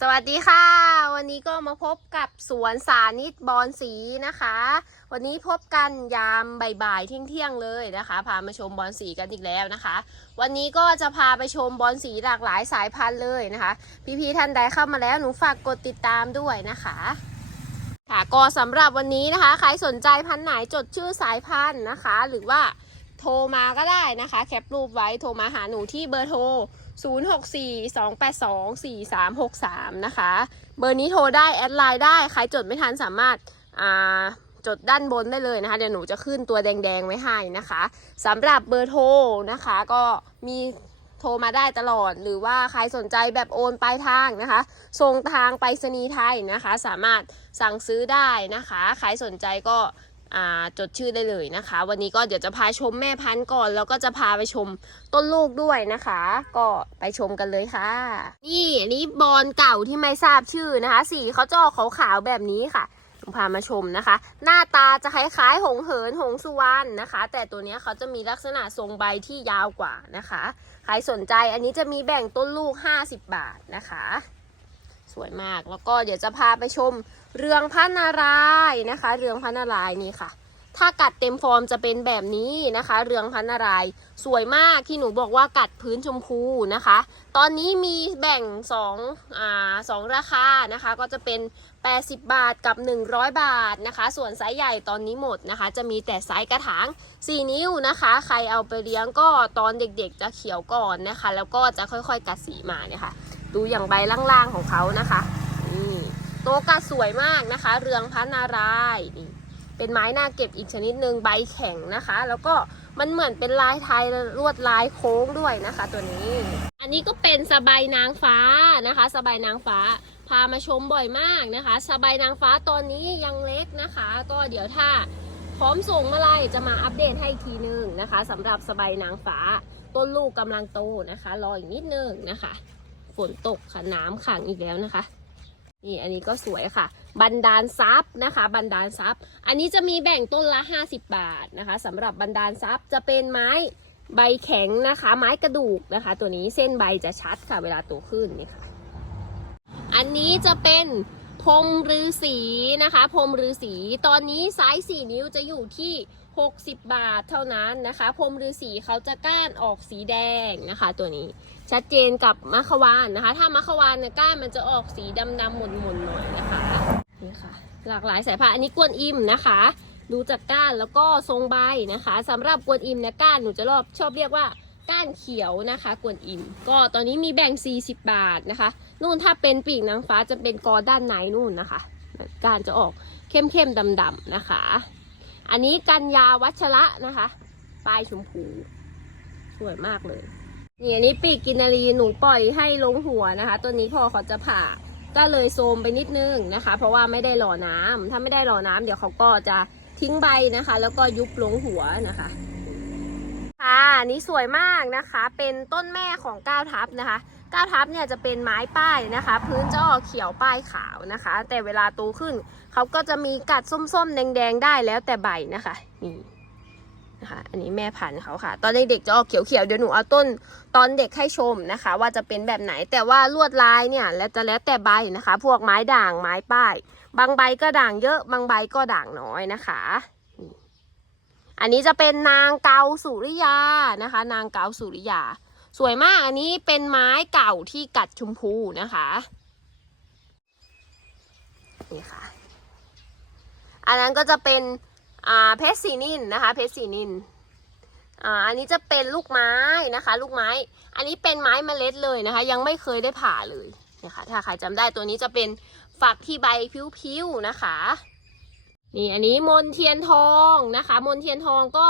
สวัสดีค่ะ วันนี้ก็มาพบกับสวนสานิตบอนสีนะคะ วันนี้พบกันยามบ่ายๆเที่ยงๆเลยนะคะ พามาชมบอนสีกันอีกแล้วนะคะ วันนี้ก็จะพาไปชมบอนสีหลากหลายสายพันธุ์เลยนะคะ พี่ๆท่านใดเข้ามาแล้วหนูฝากกดติดตามด้วยนะคะค่ะก็สำหรับวันนี้นะคะใครสนใจพันธุ์ไหนจดชื่อสายพันธุ์นะคะ หรือว่าโทรมาก็ได้นะคะ แคปรูปไว้โทรมาหาหนูที่เบอร์โทร 0642824363 นะคะ เบอร์นี้โทรได้แอดไลน์ได้ ใครจดไม่ทันสามารถาจดด้านบนได้เลยนะคะ เดี๋ยวหนูจะขึ้นตัวแดงๆไว้ให้นะคะสำหรับเบอร์โทรนะคะ ก็มีโทรมาได้ตลอด หรือว่าใครสนใจแบบโอนปลายทางนะคะ ส่งทางไปรษณีย์ไทยนะคะ สามารถสั่งซื้อได้นะคะ ใครสนใจก็ จดชื่อได้เลยนะคะ วันนี้ก็เดี๋ยวจะพาชมแม่พันธุ์ก่อน แล้วก็จะพาไปชมต้นลูกด้วยนะคะ ก็ไปชมกันเลยค่ะ นี่อันนี้บอลเก่าที่ไม่ทราบชื่อนะคะ สีเขาจะออกขาวๆแบบนี้ค่ะผมพามาชมนะคะ หน้าตาจะคล้ายๆ หงเหินหงสุวรรณนะคะ แต่ตัวนี้เขาจะมีลักษณะทรงใบที่ยาวกว่านะคะ ใครสนใจอันนี้จะมีแบ่งต้นลูก 50 บาทนะคะ สวยมากแล้วก็เดี๋ยวจะพาไปชม เรืองพระนารายนะคะ เรืองพระนารายนี่ค่ะ ถ้ากัดเต็มฟอร์มจะเป็นแบบนี้นะคะ เรืองพระนารายสวยมากที่หนูบอกว่ากัดพื้นชมพูนะคะ ตอนนี้มีแบ่ง2อ่าสองราคานะคะ ก็จะเป็น 80 บาทกับ 100 บาทนะคะ ส่วนไซส์ใหญ่ตอนนี้หมดนะคะ จะมีแต่ไซส์กระถาง 4 นิ้วนะคะ ใครเอาไปเลี้ยงก็ตอนเด็กๆจะเขียวก่อนนะคะ แล้วก็จะค่อยๆกัดสีมาเนี่ยค่ะ ดูอย่างใบล่างๆของเขานะคะ โตวกัดสวยมากนะคะ เรืองพันนารายณ์นี่เป็นไม้น่าเก็บอีกชนิดหนึ่งใบแข็งนะคะ แล้วก็มันเหมือนเป็นลายไทยลวดลายโค้งด้วยนะคะ ตัวนี้ อันนี้ก็เป็นสบายนางฟ้านะคะ สบายนางฟ้าพามาชมบ่อยมากนะคะ สบายนางฟ้าตอนนี้ยังเล็กนะคะ ก็เดี๋ยวถ้าพร้อมส่งเมื่อไรจะมาอัปเดตให้อีกทีนึงนะคะสำหรับสบายนางฟ้าต้นลูกกำลังโตนะคะ รออีกนิดนึงนะคะ ฝนตกค่ะน้ำขังอีกแล้วนะคะ นี่อันนี้ก็สวยค่ะ บันดาลทรัพย์นะคะ บันดาลทรัพย์ อันนี้จะมีแบ่งต้นละ 50 บาทนะคะสำหรับบันดาลทรัพย์จะเป็นไม้ใบแข็งนะคะ ไม้กระดูกนะคะ ตัวนี้เส้นใบจะชัดค่ะเวลาโตขึ้นนี่ค่ะ อันนี้จะเป็นพรมฤาษีนะคะ พรมฤาษีตอนนี้ไซส์4นิ้วจะอยู่ที่ 60 บาทเท่านั้นนะคะ พรมฤาษีเขาจะก้านออกสีแดงนะคะ ตัวนี้ ชัดเจนกับมะขวานนะคะ ถ้ามะขวานเนี่ยก้านมันจะออกสีดำๆหม่นๆหน่อยนะคะนี่ค่ะ หลากหลายสายพันธุ์อันนี้กวนอิมนะคะ ดูจากก้านแล้วก็ทรงใบนะคะสำหรับกวนอิมเนี่ยก้านหนูจะรอบชอบเรียกว่าก้านเขียวนะคะกวนอิมก็ตอนนี้มีแบ่ง 40 บาทนะคะ นู่นถ้าเป็นปีกนางฟ้าจะเป็นกอด้านในนู่นนะคะก้านจะออกเข้มๆดำๆนะคะ อันนี้กันยาวัชระนะคะปลายชมพูสวยมากเลย นี่อันนี้ปีกกินนารีหนูปล่อยให้ลงหัวนะคะ ตัวนี้พอเขาจะผ่าก็เลยโซมไปนิดนึงนะคะ เพราะว่าไม่ได้หล่อน้ำถ้าไม่ได้หล่อน้ำเดี๋ยวเขาก็จะทิ้งใบนะคะ แล้วก็ยุบลงหัวนะคะค่ะอันนี้สวยมากนะคะ เป็นต้นแม่ของก้าวทับนะคะก้าวทับเนี่ยจะเป็นไม้ป้ายนะคะ พื้นจะออกเขียวป้ายขาวนะคะ แต่เวลาโตขึ้นเขาก็จะมีกัดส้มๆ แดงๆ ได้แล้วแต่ใบนะคะนี่ นะคะอันนี้แม่พันธุ์เขาค่ะ ตอนเด็กๆจะออกเขียวๆเดี๋ยวหนูเอาต้นตอนเด็กให้ชมนะคะ ว่าจะเป็นแบบไหนแต่ว่าลวดลายเนี่ยแล้วจะแล้วแต่ใบนะคะ พวกไม้ด่างไม้ป้าย บางใบก็ด่างเยอะบางใบก็ด่างน้อยนะคะ อันนี้จะเป็นนางเกาสุริยานะคะ นางเกาสุริยา สวยมากอันนี้เป็นไม้เก่าที่กัดชมพูนะคะนี่ค่ะ อันนั้นก็จะเป็น อ่าเพชรสีนินนะคะเพชรสีนินอ่าอันนี้จะเป็นลูกไม้นะคะ ลูกไม้ อันนี้เป็นไม้เมล็ดเลยนะคะ ยังไม่เคยได้ผ่าเลยเนี่ยค่ะถ้าใครจำได้ตัวนี้จะเป็นฝักที่ใบพิ้วๆนะคะนี่อันนี้มนเทียนทองนะคะ มนเทียนทองก็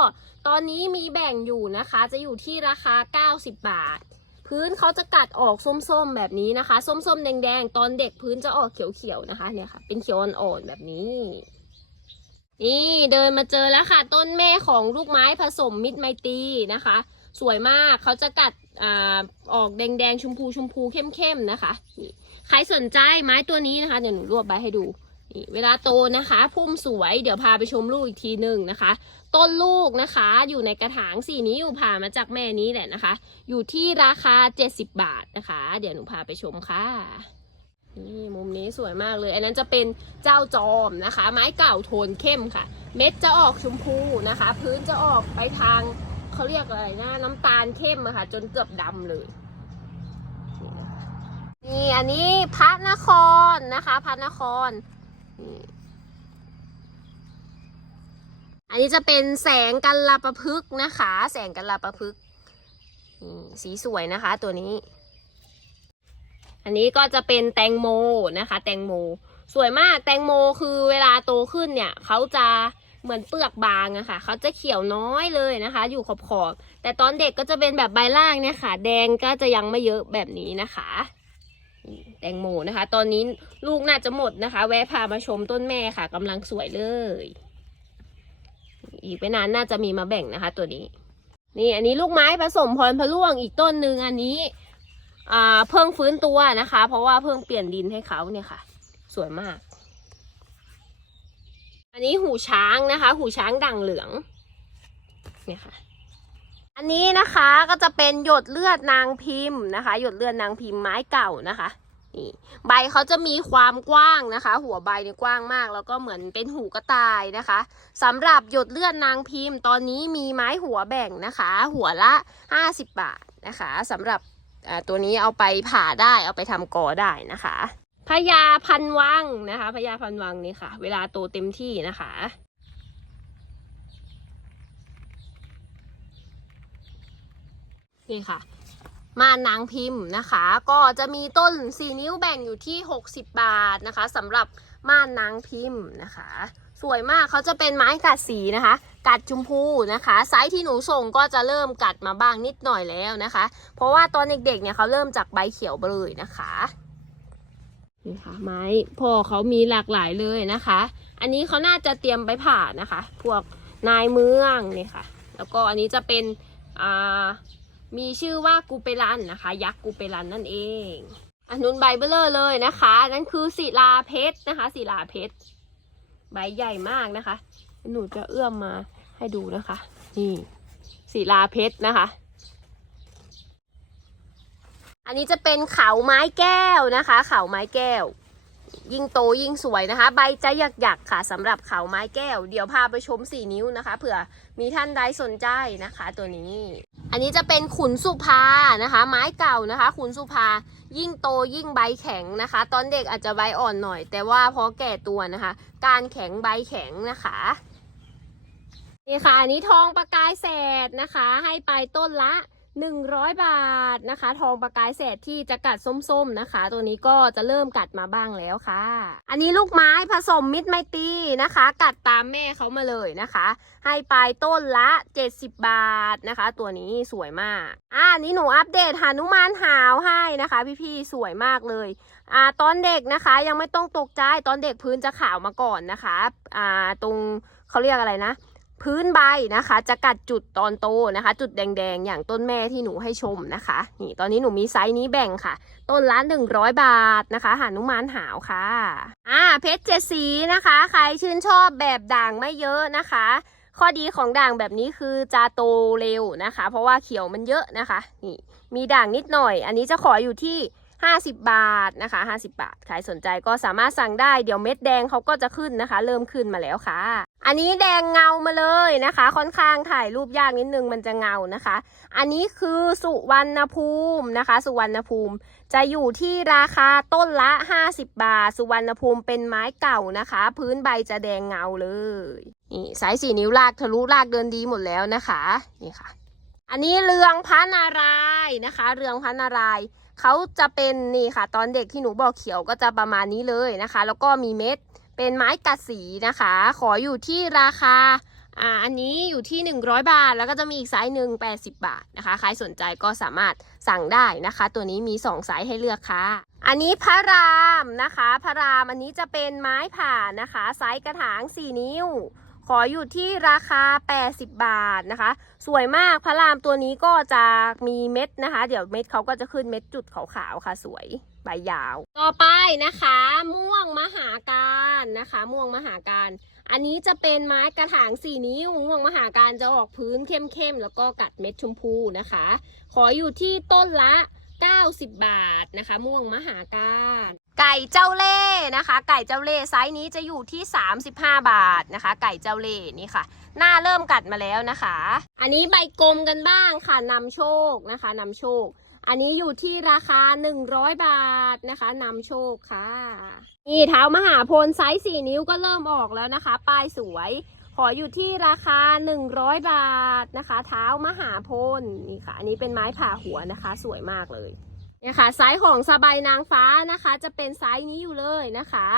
ตอนนี้มีแบ่งอยู่นะคะ จะอยู่ที่ราคา 90 บาท พื้นเขาจะกัดออกส้มๆแบบนี้นะคะ ส้มๆแดงๆ ตอนเด็กพื้นจะออกเขียวๆนะคะเนี่ยค่ะเป็นเขียวอ่อนๆแบบนี้ นี่เดินมาเจอแล้วค่ะ ต้นแม่ของลูกไม้ผสมมิตรไมตรีนะคะ สวยมากเขาจะกัดอ่าออกแดงๆชมพูชมพูเข้มๆนะคะนี่ใครสนใจไม้ตัวนี้นะคะเดี๋ยวหนูรวบใบให้ดูนี่เวลาโตนะคะ พุ่มสวยเดี๋ยวพาไปชมลูกอีกทีหนึ่งนะคะ ต้นลูกนะคะอยู่ในกระถางสี่นิ้วผ่ามาจากแม่นี้แหละนะคะ อยู่ที่ราคา 70 บาทนะคะ เดี๋ยวหนูพาไปชมค่ะ นี่มนี้สวยมากเลย อันนั้นจะเป็นเจ้าจอมนะคะ ไม้เก่าโทนเข้มค่ะ เม็ดจะออกชมพูนะคะ พื้นจะออกไปทางเขาเรียกอะไรนะน้ำตาลเข้มอะค่ะ จนเกือบดำเลยนี่อันนี้พระนครนะคะพระนครนี่อันนี้จะเป็นแสงกันลาประพฤกนะคะ แสงกันลาประพฤกสีสวยนะคะตัวนี้ อันนี้ก็จะเป็นแตงโมนะคะ แตงโม สวยมากแตงโมคือเวลาโตขึ้นเนี่ยเขาจะเหมือนเปลือกบางอะค่ะเขาจะเขียวน้อยเลยนะคะ อยู่ขอบขอบๆแต่ตอนเด็กก็จะเป็นแบบใบล่างเนี่ยค่ะ แดงก็จะยังไม่เยอะแบบนี้นะคะ แตงโมนะคะ ตอนนี้ลูกน่าจะหมดนะคะ แวะพามาชมต้นแม่ค่ะกำลังสวยเลย อีกไม่นานน่าจะมีมาแบ่งนะคะ ตัวนี้ นี่อันนี้ลูกไม้ผสมพรพะล่วงอีกต้นหนึ่งอันนี้ เพิ่งฟื้นตัวนะคะ เพราะว่าเพิ่งเปลี่ยนดินให้เขาเนี่ยค่ะ สวยมาก อันนี้หูช้างนะคะ หูช้างด่างเหลือง เนี่ยค่ะ อันนี้นะคะก็จะเป็นหยดเลือดนางพิมพ์นะคะ หยดเลือดนางพิมพ์ไม้เก่านะคะนี่ใบเขาจะมีความกว้างนะคะ หัวใบเนี่ยกว้างมาก แล้วก็เหมือนเป็นหูกระต่ายนะคะสำหรับหยดเลือดนางพิมพ์ ตอนนี้มีไม้หัวแบ่งนะคะ หัวละ 50 บาทนะคะสำหรับ ตัวนี้เอาไปผ่าได้เอาไปทำกอได้นะคะพญาพันวังนะคะพญาพันวังนี่ค่ะ เวลาโตเต็มที่นะคะนี่ค่ะม่านนางพิมพ์นะคะ ก็จะมีต้น 4 นิ้วแบ่งอยู่ที่ 60 บาทนะคะสำหรับม่านนางพิมพ์นะคะ สวยมากเขาจะเป็นไม้กัดสีนะคะ กัดชมพูนะคะ ไซส์ที่หนูส่งก็จะเริ่มกัดมาบ้างนิดหน่อยแล้วนะคะ เพราะว่าตอนเด็กๆเนี่ยเขาเริ่มจากใบเขียวเลยนะคะนี่ค่ะไม้พ่อเขามีหลากหลายเลยนะคะ อันนี้เขาน่าจะเตรียมไปผ่านะคะ พวกนายเมืองนี่ค่ะ แล้วก็อันนี้จะเป็นอ่ามีชื่อว่ากูเปรันนะคะ ยักษ์กูเปรันนั่นเองอันนุนใบเบลเลอร์เลยนะคะ นั่นคือศิลาเพชรนะคะศิลาเพชรใบใหญ่มากนะคะ หนูจะเอื้อมมา ให้ดูนะคะ นี่ศิลาเพชรนะคะ อันนี้จะเป็นเขาไม้แก้วนะคะ เขาไม้แก้ว ยิ่งโตยิ่งสวยนะคะ ใบจะหยักๆค่ะสำหรับเขาไม้แก้ว เดี๋ยวพาไปชมสี่นิ้วนะคะเผื่อมีท่านใดสนใจนะคะ ตัวนี้ อันนี้จะเป็นขุนสุภานะคะ ไม้เก่านะคะ ขุนสุภายิ่งโตยิ่งใบแข็งนะคะ ตอนเด็กอาจจะใบอ่อนหน่อย แต่ว่าพอแก่ตัวนะคะ การแข็งใบแข็งนะคะ นี่ค่ะ อันนี้ทองประกายแสดนะคะ ให้ไปต้นละ 100 บาทนะคะ ทองประกายแสดที่จะกัดส้มๆนะคะ ตัวนี้ก็จะเริ่มกัดมาบ้างแล้วค่ะ อันนี้ลูกไม้ผสมมิตรไมตรีนะคะ กัดตามแม่เขามาเลยนะคะ ให้ไปต้นละ 70 บาทนะคะ ตัวนี้สวยมาก อ่าอันนี้หนูอัปเดตหานุมานหาวให้นะคะ พี่ๆสวยมากเลยอ่าตอนเด็กนะคะยังไม่ต้องตกใจตอนเด็กพื้นจะขาวมาก่อนนะคะอ่าตรงเขาเรียกอะไรนะ พื้นใบนะคะ จะกัดจุดตอนโตนะคะ จุดแดงๆ อย่างต้นแม่ที่หนูให้ชมนะคะ นี่ตอนนี้หนูมีไซส์นี้แบ่งค่ะ ต้นละ100บาทนะคะ หานุมานหาวค่ะ อ่าเพชรเจ็ดสีนะคะ ใครชื่นชอบแบบด่างไม่เยอะนะคะ ข้อดีของด่างแบบนี้คือจะโตเร็วนะคะ เพราะว่าเขียวมันเยอะนะคะ นี่มีด่างนิดหน่อย อันนี้จะขออยู่ที่ 50 บาทนะคะ 50 บาท ใครสนใจก็สามารถสั่งได้ เดี๋ยวเม็ดแดงเขาก็จะขึ้นนะคะ เริ่มขึ้นมาแล้วค่ะ อันนี้แดงเงามาเลยนะคะ ค่อนข้างถ่ายรูปยากนิดนึงมันจะเงานะคะ อันนี้คือสุวรรณภูมินะคะ สุวรรณภูมิ จะอยู่ที่ราคาต้นละ 50 บาท สุวรรณภูมิเป็นไม้เก่านะคะ พื้นใบจะแดงเงาเลยนี่สายสีนิ้วลากทะลุลากเดินดีหมดแล้วนะคะนี่ค่ะ อันนี้เรืองพระนารายนะคะ เรืองพระนารายณ์ เขาจะเป็นนี่ค่ะ ตอนเด็กที่หนูบอกเขียวก็จะประมาณนี้เลยนะคะ แล้วก็มีเม็ดเป็นไม้กัดสีนะคะ ขออยู่ที่ราคาอ่าอันนี้อยู่ที่ 100 บาท แล้วก็จะมีอีกไซส์หนึ่ง80 บาทนะคะ ใครสนใจก็สามารถสั่งได้นะคะ ตัวนี้มี 2 ไซส์ให้เลือกค่ะ อันนี้พระรามนะคะ พระรามอันนี้จะเป็นไม้ผ่านะคะ ไซส์กระถาง 4 นิ้ว ขออยู่ที่ราคา 80 บาทนะคะ สวยมากพระรามตัวนี้ก็จะมีเม็ดนะคะ เดี๋ยวเม็ดเขาก็จะขึ้นเม็ดจุดขาวๆค่ะ สวยใบยาว ต่อไปนะคะ ม่วงมหาการนะคะ ม่วงมหาการ อันนี้จะเป็นไม้กระถางสี่นิ้ว ม่วงมหาการจะออกพื้นเข้มๆแล้วก็กัดเม็ดชมพูนะคะ ขออยู่ที่ต้นละ 90 บาทนะคะ ม่วงมหาการ ไก่เจ้าเล่นะคะ ไก่เจ้าเล่ไซส์นี้จะอยู่ที่ 35 บาทนะคะ ไก่เจ้าเล่นี่ค่ะ หน้าเริ่มกัดมาแล้วนะคะ อันนี้ใบกลมกันบ้างค่ะนำโชคนะคะนำโชค อันนี้อยู่ที่ราคา 100 บาทนะคะนำโชคค่ะ นี่เท้ามหาพลไซส์4นิ้วก็เริ่มออกแล้วนะคะ ป้ายสวย ขออยู่ที่ราคา 100 บาทนะคะ เท้ามหาพลนี่ค่ะ อันนี้เป็นไม้ผ่าหัวนะคะ สวยมากเลย เนี่ยค่ะไซส์ของสบายนางฟ้านะคะ จะเป็นไซส์นี้อยู่เลยนะคะ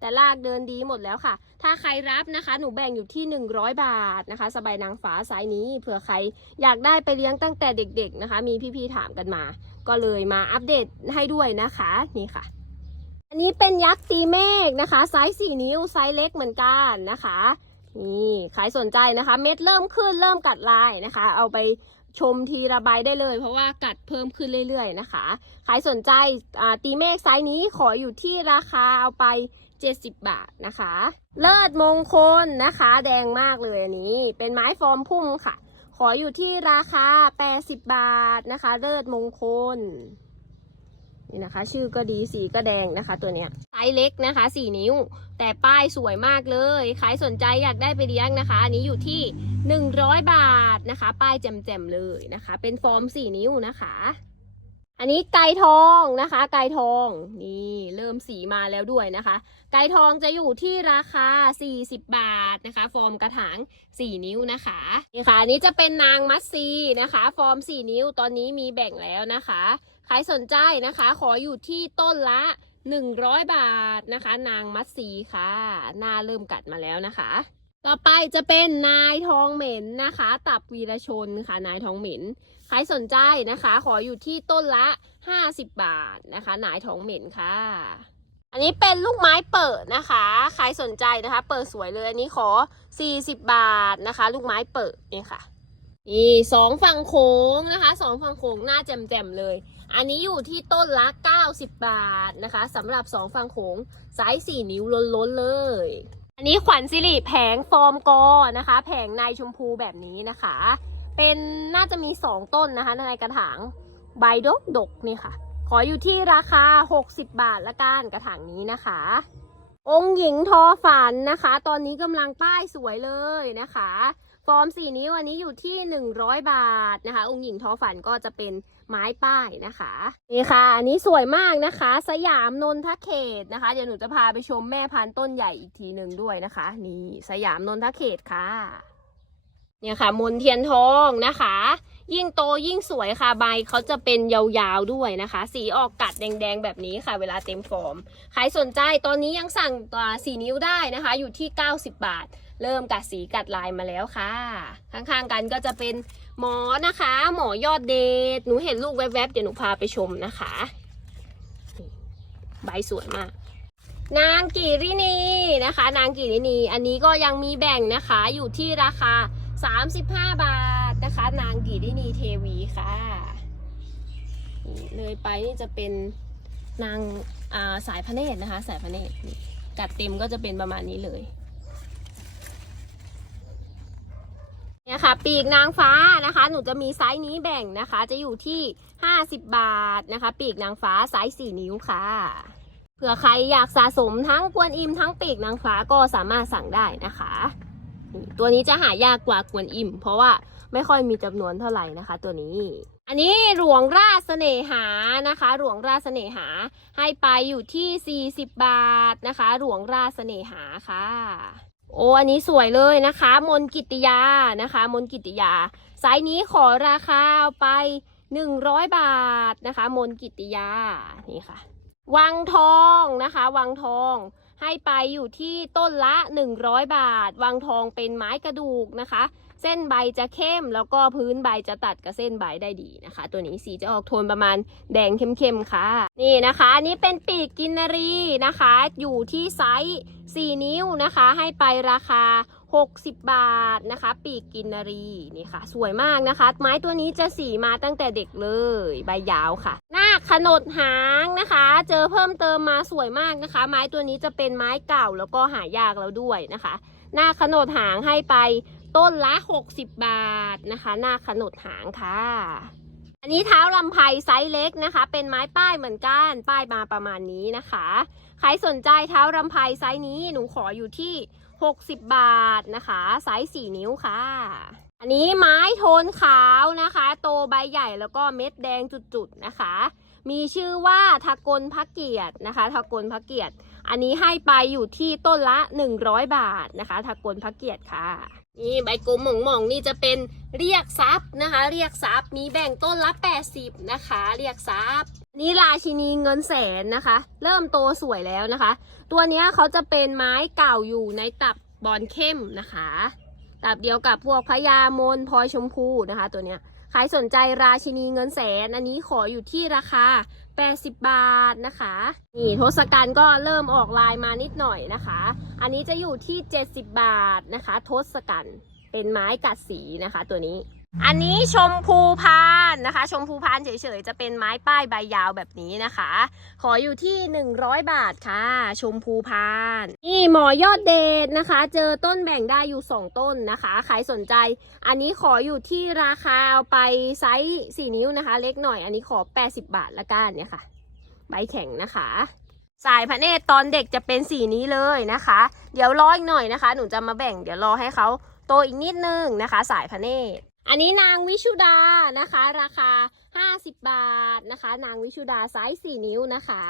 แต่ลากเดินดีหมดแล้วค่ะ ถ้าใครรับนะคะ หนูแบ่งอยู่ที่ 100 บาทนะคะ สบายนางฟ้าไซส์นี้เผื่อใครอยากได้ไปเลี้ยงตั้งแต่เด็กๆนะคะ มีพี่ๆถามกันมา ก็เลยมาอัปเดตให้ด้วยนะคะนี่ค่ะ อันนี้เป็นยักษ์ตีเมฆนะคะไซส์4นิ้วไซส์เล็กเหมือนกันนะคะนี่ใครสนใจนะคะ เม็ดเริ่มขึ้นเริ่มกัดลายนะคะ เอาไป ชมทีระบายได้เลย เพราะว่ากัดเพิ่มขึ้นเรื่อยๆนะคะ ใครสนใจตีเมฆไซส์นี้ขออยู่ที่ราคาเอาไป 70 บาทนะคะ เลิศมงคลนะคะ แดงมากเลยอันนี้ เป็นไม้ฟอร์มพุ่มค่ะ ขออยู่ที่ราคา 80 บาทนะคะ เลิศมงคล นี่นะคะ ชื่อก็ดีสีก็แดงนะคะ ตัวเนี้ยไซส์เล็กนะคะ 4 นิ้ว แต่ป้ายสวยมากเลยใครสนใจอยากได้ไปเลี้ยงนะคะ อันนี้อยู่ที่ 100 บาทนะคะ ป้ายแจ่มๆเลยนะคะ เป็นฟอร์ม 4 นิ้วนะคะอันนี้ไก่ทองนะคะ ไก่ทองนี่เริ่มสีมาแล้วด้วยนะคะ ไก่ทองจะอยู่ที่ราคา 40 บาทนะคะ ฟอร์มกระถาง 4 นิ้วนะคะนี่ค่ะอันนี้จะเป็นนางมัดซีนะคะ ฟอร์ม 4 นิ้วตอนนี้มีแบ่งแล้วนะคะ ใครสนใจนะคะ ขออยู่ที่ต้นละ 100 บาทนะคะ นางมัดซีค่ะ หน้าเริ่มกัดมาแล้วนะคะ ต่อไปจะเป็นนายทองเหม็นนะคะ ตับวีรชนค่ะ นายทองเหม็น ใครสนใจนะคะ ขออยู่ที่ต้นละ 50 บาทนะคะ นายทองเหม็นค่ะ อันนี้เป็นลูกไม้เปิดนะคะ ใครสนใจนะคะ เปิดสวยเลย อันนี้ขอ 40 บาทนะคะ ลูกไม้เปิดนี่ค่ะนี่สองฝั่งโค้งนะคะสองฝั่งโค้งหน้าแจ่มๆเลย อันนี้อยู่ที่ต้นละ 90 บาทนะคะสำหรับสองฝั่งโค้งไซส์4นิ้วล้นๆเลย อันนี้ขวัญสิริแผงฟอร์มกอนะคะ แผงในชมพูแบบนี้นะคะ เป็นน่าจะมี 2 ต้นนะคะในกระถางใบดกดกนี่ค่ะ ขออยู่ที่ราคา 60 บาทละกันกระถางนี้นะคะ องค์หญิงทอฝันนะคะ ตอนนี้กำลังป้ายสวยเลยนะคะ ฟอร์ม 4 นิ้วอันนี้อยู่ที่ 100 บาทนะคะ องค์หญิงทอฝันก็จะเป็น ไม้ป้ายนะคะนี่ค่ะ อันนี้สวยมากนะคะ สยามนนทเขตนะคะ เดี๋ยวหนูจะพาไปชมแม่พันธุ์ต้นใหญ่อีกทีหนึ่งด้วยนะคะ นี่สยามนนทเขตค่ะ เนี่ยค่ะมนเทียนทองนะคะ ยิ่งโตยิ่งสวยค่ะใบเขาจะเป็นยาวๆด้วยนะคะ สีออกกัดแดงๆแบบนี้ค่ะ เวลาเต็มฟอร์มใครสนใจตอนนี้ยังสั่งตัวสีนิ้วได้นะคะ อยู่ที่ 90 บาท เริ่มกัดสีกัดลายมาแล้วค่ะ ข้างๆกันก็จะเป็น หมอนะคะ หมอยอดเดชหนูเห็นลูกแวบๆเดี๋ยวหนูพาไปชมนะคะใบสวยมาก นางกิรินีนะคะ นางกิรินีอันนี้ก็ยังมีแบ่งนะคะอยู่ที่ราคา 35 บาทนะคะ นางกิรินีเทวีค่ะเลยไปนี่จะเป็นนางาสายพระเนตรนะคะ สายพระเนตรกัดเต็มก็จะเป็นประมาณนี้เลย นี่ยค่ะปีกนางฟ้านะคะ หนูจะมีไซส์นี้แบ่งนะคะ จะอยู่ที่ 50 บาทนะคะ ปีกนางฟ้าไซส์4นิ้วค่ะ เผื่อใครอยากสะสมทั้งกวนอิมทั้งปีกนางฟ้าก็สามารถสั่งได้นะคะ ตัวนี้จะหายากกว่ากวนอิม เพราะว่าไม่ค่อยมีจำนวนเท่าไหร่นะคะ ตัวนี้ อันนี้หลวงราชเสน่หานะคะ หลวงราชเสน่หาให้ไปอยู่ที่ 40 บาทนะคะ หลวงราชเสน่หาค่ะ โอ้อันนี้สวยเลยนะคะ มนกิติยานะคะ มนกิติยา สายนี้ขอราคาเอาไป100บาทนะคะ มนกิตติยานี่ค่ะ วังทองนะคะ วังทองให้ไปอยู่ที่ต้นละ100บาท วังทองเป็นไม้กระดูกนะคะ เส้นใบจะเข้มแล้วก็พื้นใบจะตัดกับเส้นใบได้ดีนะคะ ตัวนี้สีจะออกโทนประมาณแดงเข้มๆค่ะ นี่นะคะอันนี้เป็นปีกกินนารีนะคะ อยู่ที่ไซส์ 4 นิ้วนะคะ ให้ไปราคา 60 บาทนะคะ ปีกกินนารีนี่ค่ะ สวยมากนะคะ ไม้ตัวนี้จะสีมาตั้งแต่เด็กเลย ใบยาวค่ะหน้าขนดหางนะคะ เจอเพิ่มเติมมาสวยมากนะคะ ไม้ตัวนี้จะเป็นไม้เก่าแล้วก็หายากแล้วด้วยนะคะ หน้าขนดหางให้ไป ต้นละ 60 บาทนะคะ หน้าขนดหางค่ะ อันนี้เท้าลำไพไซส์เล็กนะคะ เป็นไม้ป้ายเหมือนกัน ป้ายมาประมาณนี้นะคะ ใครสนใจเท้าลำไพไซส์นี้หนูขออยู่ที่ 60 บาทนะคะ ไซส์ 4 นิ้วค่ะ อันนี้ไม้โทนขาวนะคะ โตใบใหญ่แล้วก็เม็ดแดงจุดๆนะคะมีชื่อว่าทากลพระเกียรตินะคะทากลพระเกียรติ อันนี้ให้ไปอยู่ที่ต้นละ 100 บาทนะคะทากลพระเกียรติค่ะ นี่ใบกลมหม่องหม่องนี่จะเป็นเรียกทรัพย์นะคะ เรียกทรัพย์มีแบ่งต้นละ 80 นะคะ เรียกทรัพย์นี่ราชินีเงินแสนนะคะ เริ่มโตสวยแล้วนะคะ ตัวนี้เขาจะเป็นไม้เก่าอยู่ในตับบอลเข้มนะคะตับเดียวกับพวกพญามนพลอยชมพูนะคะ ตัวเนี้ยใครสนใจราชินีเงินแสนอันนี้ขออยู่ที่ราคา 80 บาทนะคะ นี่ทศกัณฐ์ก็เริ่มออกลายมานิดหน่อยนะคะ อันนี้จะอยู่ที่ 70 บาทนะคะ ทศกัณฐ์เป็นไม้กัดสีนะคะตัวนี้ อันนี้ชมพูพานนะคะ ชมพูพานเฉยๆ จะเป็นไม้ป้ายใบยาวแบบนี้นะคะ ขออยู่ที่ 100 บาทค่ะ ชมพูพาน นี่หมอยอดเดชนะคะ เจอต้นแบ่งได้อยู่ 2 ต้นนะคะ ใครสนใจ อันนี้ขออยู่ที่ราคาเอาไปไซส์4นิ้วนะคะ เล็กหน่อย อันนี้ขอ 80 บาทละกันเนี่ยค่ะ ใบแข็งนะคะสายพระเนตรตอนเด็กจะเป็นสีนี้เลยนะคะ เดี๋ยวรออีกหน่อยนะคะ หนูจะมาแบ่ง เดี๋ยวรอให้เขาโตอีกนิดนึงนะคะ สายพระเนตร อันนี้นางวิชุดานะคะ ราคา 50 บาทนะคะ นางวิชุดาไซส์4นิ้วนะคะ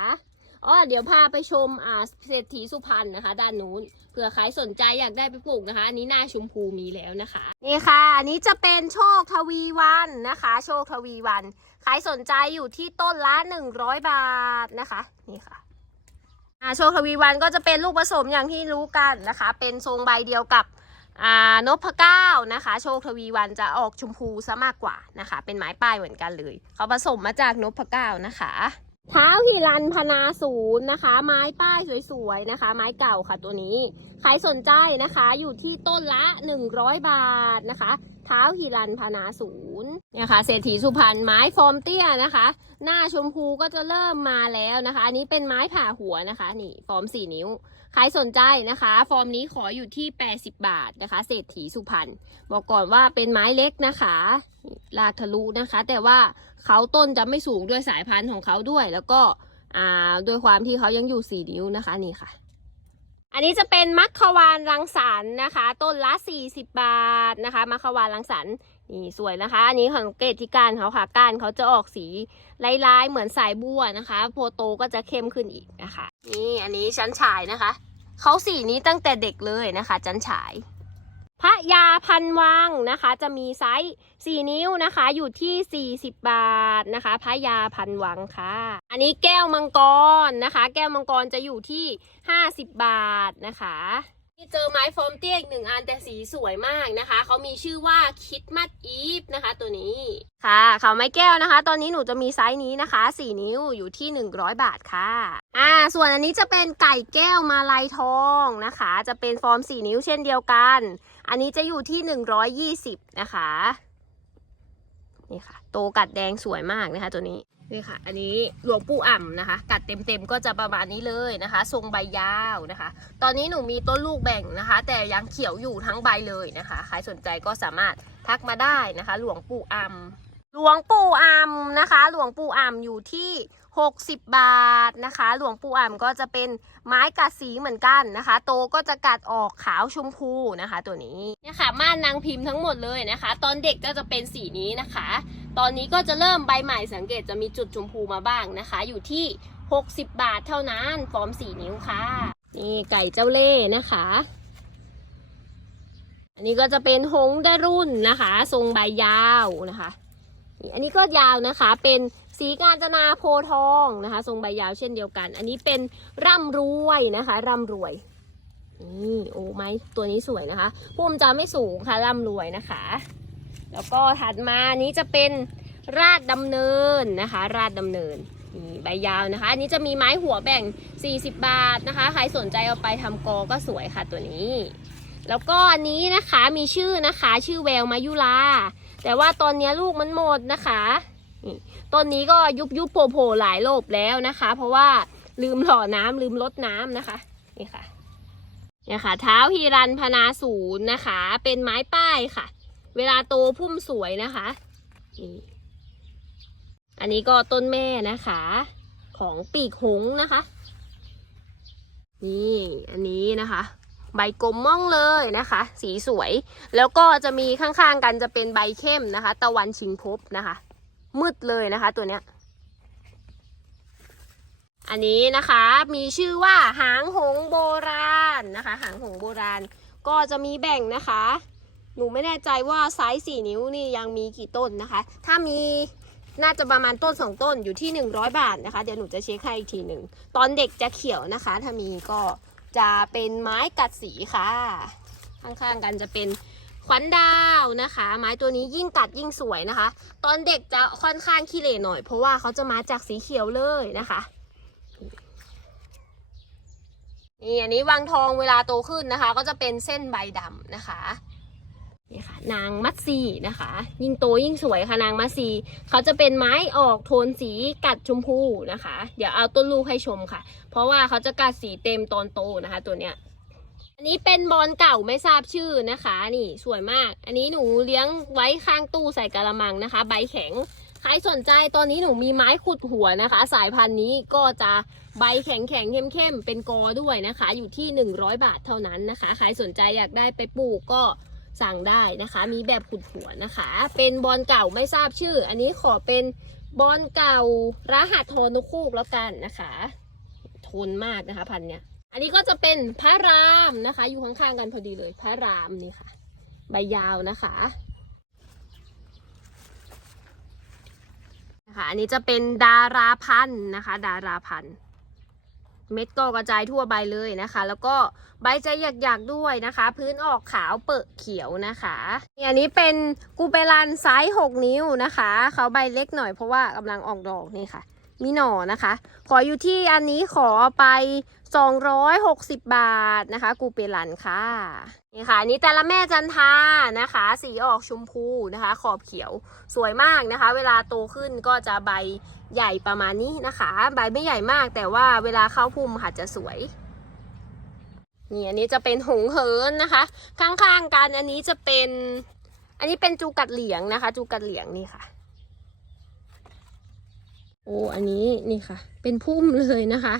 อ๋อเดี๋ยวพาไปชมอ่าเศรษฐีสุพรรณนะคะ ด้านนู้นเผื่อใครสนใจอยากได้ไปปลูกนะคะ อันนี้หน้าชมพูมีแล้วนะคะ นี่ค่ะ อันนี้จะเป็นโชคทวีวันนะคะ โชคทวีวันใครสนใจอยู่ที่ต้นละ 100 บาทนะคะนี่ค่ะอาโชคทวีวันก็จะเป็นลูกผสมอย่างที่รู้กันนะคะ เป็นทรงใบเดียวกับ นพเก้านะคะ โชคทวีวันจะออกชมพูซะมากกว่านะคะ เป็นไม้ป้ายเหมือนกันเลย เขาผสมมาจากนพเก้านะคะเท้าหิรันพนาศูนย์นะคะ ไม้ป้ายสวยๆนะคะ ไม้เก่าค่ะตัวนี้ ใครสนใจนะคะอยู่ที่ต้นละ 100 บาทนะคะเท้าหิรันพนาศูนย์เนี่ยค่ะเศรษฐีสุพรรณไม้ฟอร์มเตี้ยนะคะ หน้าชมพูก็จะเริ่มมาแล้วนะคะ อันนี้เป็นไม้ผ่าหัวนะคะ นี่ฟอร์ม4นิ้ว ใครสนใจนะคะ ฟอร์มนี้ขออยู่ที่ 80 บาทนะคะ เศรษฐีสุพรรณบอกก่อนว่าเป็นไม้เล็กนะคะลากทะลุนะคะ แต่ว่าเขาต้นจะไม่สูงด้วยสายพันธุ์ของเขาด้วย แล้วก็อ่าด้วยความที่เขายังอยู่ 4 นิ้วนะคะนี่ค่ะ อันนี้จะเป็นมัคควานรังสรรค์นะคะ ต้นละ 40 บาทนะคะ มัคควานรังสรรค์นี่สวยนะคะ อันนี้ของเกตที่ก้านเขาค่ะก้านเขาจะออกสีลายๆเหมือนสายบัวนะคะ โพโตก็จะเข้มขึ้นอีกนะคะ นี่อันนี้ชั้นฉายนะคะเขาสีนี้ตั้งแต่เด็กเลยนะคะ ชั้นฉาย พระยาพันวังนะคะ จะมีไซส์ 4 นิ้วนะคะ อยู่ที่ 40 บาทนะคะพระยาพันวังค่ะ อันนี้แก้วมังกรนะคะ แก้วมังกรจะอยู่ที่ 50 บาทนะคะนี่เจอไม้ฟอร์มเตี้ยอีกหนึ่งอันแต่สีสวยมากนะคะ เขามีชื่อว่าคิดมัดอีฟนะคะ ตัวนี้ค่ะเขาไม้แก้วนะคะ ตอนนี้หนูจะมีไซส์นี้นะคะ 4 นิ้วอยู่ที่ 100 บาทค่ะอ่าส่วนอันนี้จะเป็นไก่แก้วมาลายทองนะคะ จะเป็นฟอร์ม 4 นิ้วเช่นเดียวกัน อันนี้จะอยู่ที่ 120 นะคะ นี่ค่ะ โตกัดแดงสวยมากนะคะตัวนี้ นี่ค่ะ อันนี้หลวงปู่อ่ำนะคะ กัดเต็มๆก็จะประมาณนี้เลยนะคะ ทรงใบยาวนะคะ ตอนนี้หนูมีต้นลูกแบ่งนะคะ แต่ยังเขียวอยู่ทั้งใบเลยนะคะ ใครสนใจก็สามารถทักมาได้นะคะ หลวงปู่อ่ำหลวงปู่อ่ำนะคะ หลวงปู่อ่ำอยู่ที่ 60 บาทนะคะ หลวงปู่อ่ำก็จะเป็นไม้กัดสีเหมือนกันนะคะ โตก็จะกัดออกขาวชมพูนะคะ ตัวนี้เนี่ยค่ะม่านนางพิมพ์ทั้งหมดเลยนะคะ ตอนเด็กก็จะเป็นสีนี้นะคะ ตอนนี้ก็จะเริ่มใบใหม่สังเกตจะมีจุดชมพูมาบ้างนะคะ อยู่ที่ 60 บาทเท่านั้นฟอร์ม4นิ้วค่ะ นี่ไก่เจ้าเล่นะคะ อันนี้ก็จะเป็นหงส์ดรุ่นนะคะ ทรงใบยาวนะคะนี่อันนี้ก็ยาวนะคะเป็น สีกาญจนาโพทองนะคะ ทรงใบยาวเช่นเดียวกัน อันนี้เป็นร่ำรวยนะคะ ร่ำรวยนี่โอ้ไม้ตัวนี้สวยนะคะพุ่มจะไม่สูงค่ะร่ำรวยนะคะ แล้วก็ถัดมานี้จะเป็นราดดำเนินนะคะ ราดดำเนินนี่ใบยาวนะคะ อันนี้จะมีไม้หัวแบ่ง 40 บาทนะคะ ใครสนใจเอาไปทำกอก็สวยค่ะตัวนี้ แล้วก็อันนี้นะคะมีชื่อนะคะ ชื่อแววมายุราแต่ว่าตอนนี้ลูกมันหมดนะคะ ต้นนี้ก็ยุบยุบโผล่โผล่หลายรอบแล้วนะคะ เพราะว่าลืมหล่อน้ำลืมลดน้ำนะคะนี่ค่ะเนี่ยค่ะ เท้าฮีรันพนาศูนย์นะคะ เป็นไม้ป้ายค่ะ เวลาโตพุ่มสวยนะคะนี่อันนี้ก็ต้นแม่นะคะ ของปีกหงนะคะ นี่อันนี้นะคะ ใบกลมม่องเลยนะคะ สีสวย แล้วก็จะมีข้างๆกันจะเป็นใบเข้มนะคะ ตะวันชิงภพนะคะ มืดเลยนะคะ ตัวเนี้ย อันนี้นะคะมีชื่อว่าหางหงโบราณนะคะ หางหงโบราณ ก็จะมีแบ่งนะคะ หนูไม่แน่ใจว่าไซส์สี่นิ้วนี่ยังมีกี่ต้นนะคะ ถ้ามีน่าจะประมาณต้นสองต้นอยู่ที่ 100 บาทนะคะ เดี๋ยวหนูจะเช็คให้อีกทีหนึ่ง ตอนเด็กจะเขียวนะคะ ถ้ามีก็จะเป็นไม้กัดสีค่ะ ข้างๆกันจะเป็น ขวัญดาวนะคะ ไม้ตัวนี้ยิ่งกัดยิ่งสวยนะคะ ตอนเด็กจะค่อนข้างขี้เหร่หน่อย เพราะว่าเขาจะมาจากสีเขียวเลยนะคะนี่อันนี้วังทองเวลาโตขึ้นนะคะ ก็จะเป็นเส้นใบดำนะคะนี่ค่ะ นางมัดซีนะคะ ยิ่งโตยิ่งสวยค่ะนางมัดซีเขาจะเป็นไม้ออกโทนสีกัดชมพูนะคะ เดี๋ยวเอาต้นลูกให้ชมค่ะ เพราะว่าเขาจะกัดสีเต็มตอนโตนะคะ ตัวเนี้ย อันนี้เป็นบอลเก่าไม่ทราบชื่อนะคะ นี่สวยมาก อันนี้หนูเลี้ยงไว้ข้างตู้ใส่กระมังนะคะ ใบแข็งใครสนใจตอนนี้หนูมีไม้ขุดหัวนะคะ สายพันธุ์นี้ก็จะใบแข็งแข็งเข้มเข้มเป็นกอด้วยนะคะ อยู่ที่ 100 บาทเท่านั้นนะคะใครสนใจอยากได้ไปปลูกก็สั่งได้นะคะ มีแบบขุดหัวนะคะ เป็นบอลเก่าไม่ทราบชื่อ อันนี้ขอเป็นบอลเก่ารหัสโทนคูกแล้วกันนะคะ ทนมากนะคะ พันธุ์เนี้ย อันนี้ก็จะเป็นพระรามนะคะ อยู่ข้างๆกันพอดีเลย พระรามนี่ค่ะ ใบยาวนะคะนะคะอันนี้จะเป็นดาราพันธ์นะคะ ดาราพันธ์เม็ดก็กระจายทั่วใบเลยนะคะ แล้วก็ใบจะหยักๆด้วยนะคะ พื้นออกขาวเปอะเขียวนะคะนี่อันนี้เป็นกูเปรันไซส์6 นิ้วนะคะ เขาใบเล็กหน่อยเพราะว่ากำลังออกดอกนี่ค่ะ มีหน่อนะคะ ขออยู่ที่อันนี้ขอไป 260 บาทนะคะ กูเปรันค่ะนี่ค่ะนนี้แต่ละแม่จันทานะคะ สีออกชมพูนะคะ ขอบเขียวสวยมากนะคะ เวลาโตขึ้นก็จะใบใหญ่ประมาณนี้นะคะ ใบไม่ใหญ่มากแต่ว่าเวลาเข้าพุ่มค่ะจะสวยนี่อันนี้จะเป็นหงเหินนะคะ ข้างๆกันอันนี้จะเป็น อันนี้เป็นจูกัดเหลียงนะคะ จูกัดเหลียงนี่ค่ะ โอ้อันนี้นี่ค่ะ เป็นพุ่มเลยนะคะ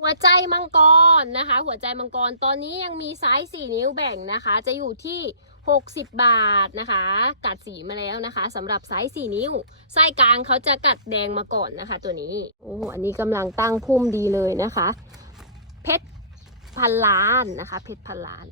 หัวใจมังกรนะคะ หัวใจมังกรตอนนี้ยังมีไซส์4นิ้วแบ่งนะคะ จะอยู่ที่ 60 บาทนะคะ กัดสีมาแล้วนะคะสำหรับไซส์4นิ้วไส้กลางเขาจะกัดแดงมาก่อนนะคะ ตัวนี้โอ้โหอันนี้กำลังตั้งพุ่มดีเลยนะคะ เพชรพันล้านนะคะ เพชรพันล้าน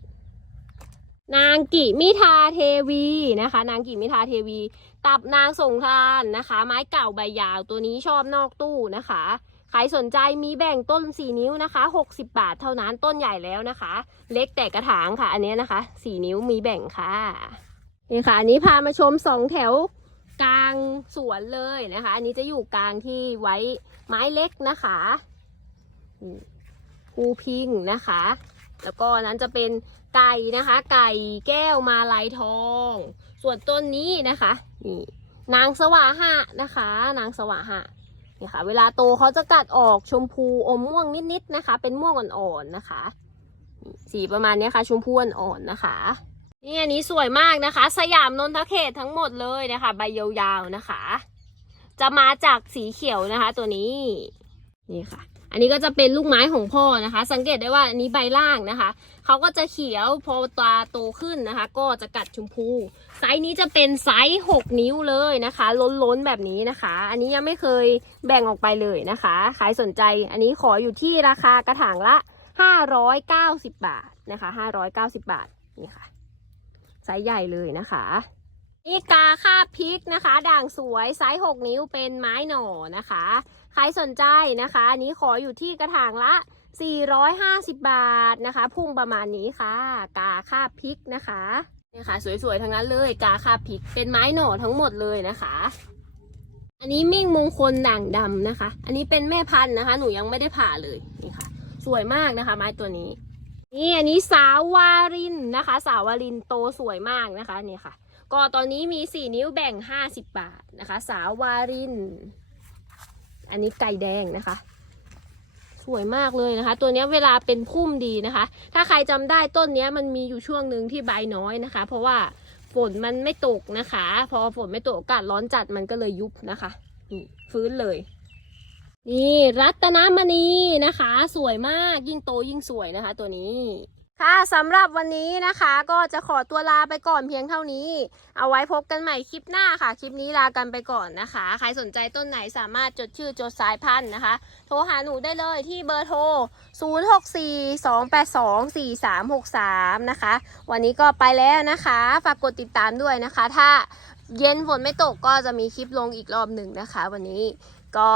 นางกิมิทาเทวีนะคะ นางกิมิทาเทวี ตับนางสงทานนะคะ ไม้เก่าใบยาวตัวนี้ชอบนอกตู้นะคะใครสนใจมีแบ่งต้น 4 นิ้วนะคะ 60 บาทเท่านั้นต้นใหญ่แล้วนะคะ เล็กแต่กระถางค่ะ อันนี้นะคะ 4 นิ้วมีแบ่งค่ะนี่ค่ะ อันนี้พามาชม 2 แถวกลางสวนเลยนะคะ อันนี้จะอยู่กลางที่ไว้ไม้เล็กนะคะภูพิงนะคะ แล้วก็นั้นจะเป็นไก่นะคะ ไก่แก้วมาลายทอง ส่วนต้นนี้นะคะนี่นางสวาหะนะคะ นางสวาหะนี่ค่ะ เวลาโตเขาจะกัดออกชมพูอมม่วงนิดๆนะคะ เป็นม่วงอ่อนๆนะคะ สีประมาณนี้ค่ะ ชมพูอ่อนๆนะคะนี่อันนี้สวยมากนะคะ สยามนนทเขตทั้งหมดเลยนะคะ ใบยาวๆนะคะ จะมาจากสีเขียวนะคะ ตัวนี้นี่ค่ะ อันนี้ก็จะเป็นลูกไม้ของพ่อนะคะ สังเกตได้ว่าอันนี้ใบล่างนะคะเขาก็จะเขียวพอตาโตขึ้นนะคะ ก็จะกัดชมพู ไซส์นี้จะเป็นไซส์ 6 นิ้วเลยนะคะ ล้นๆแบบนี้นะคะ อันนี้ยังไม่เคยแบ่งออกไปเลยนะคะใครสนใจอันนี้ขออยู่ที่ราคากระถางละ 590 บาทนะคะ 590 บาทนี่ค่ะไซส์ใหญ่เลยนะคะนี่กาคาพริกนะคะ ด่างสวยไซส์ 6 นิ้วเป็นไม้หน่อนะคะ ใครสนใจนะคะ อันนี้ขออยู่ที่กระถางละ 450 บาทนะคะ พุ่งประมาณนี้ค่ะ กาคาพริกนะคะเนี่ยค่ะ สวยๆ ทั้งนั้นเลย กาคาพริก เป็นไม้หน่อทั้งหมดเลยนะคะ อันนี้มิ่งมงคลด่างดำนะคะ อันนี้เป็นแม่พันธุ์นะคะ หนูยังไม่ได้ผ่าเลยนี่ค่ะ สวยมากนะคะ ไม้ตัวนี้ นี่อันนี้สาววารินนะคะ สาววารินโตสวยมากนะคะนี่ค่ะ ก็ตอนนี้มี 4 นิ้วแบ่ง 50 บาทนะคะ สาววาริน อันนี้ไก่แดงนะคะ สวยมากเลยนะคะ ตัวนี้เวลาเป็นพุ่มดีนะคะ ถ้าใครจำได้ต้นนี้มันมีอยู่ช่วงหนึ่งที่ใบน้อยนะคะ เพราะว่าฝนมันไม่ตกนะคะ พอฝนไม่ตกอากาศร้อนจัดมันก็เลยยุบนะคะนี่ฟื้นเลย นี่รัตนมณีนะคะ สวยมากยิ่งโตยิ่งสวยนะคะ ตัวนี้ ค่ะสำหรับวันนี้นะคะก็จะขอตัวลาไปก่อนเพียงเท่านี้ เอาไว้พบกันใหม่คลิปหน้าค่ะ คลิปนี้ลากันไปก่อนนะคะ ใครสนใจต้นไหนสามารถจดชื่อจดสายพันธุ์นะคะ โทรหาหนูได้เลยที่เบอร์โทร 0642824363 นะคะ วันนี้ก็ไปแล้วนะคะ ฝากกดติดตามด้วยนะคะ ถ้าเย็นฝนไม่ตกก็จะมีคลิปลงอีกรอบหนึ่งนะคะ วันนี้ก็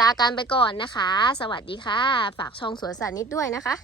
ลากันไปก่อนนะคะ สวัสดีค่ะ ฝากช่องสวนสัตว์นิดด้วยนะคะ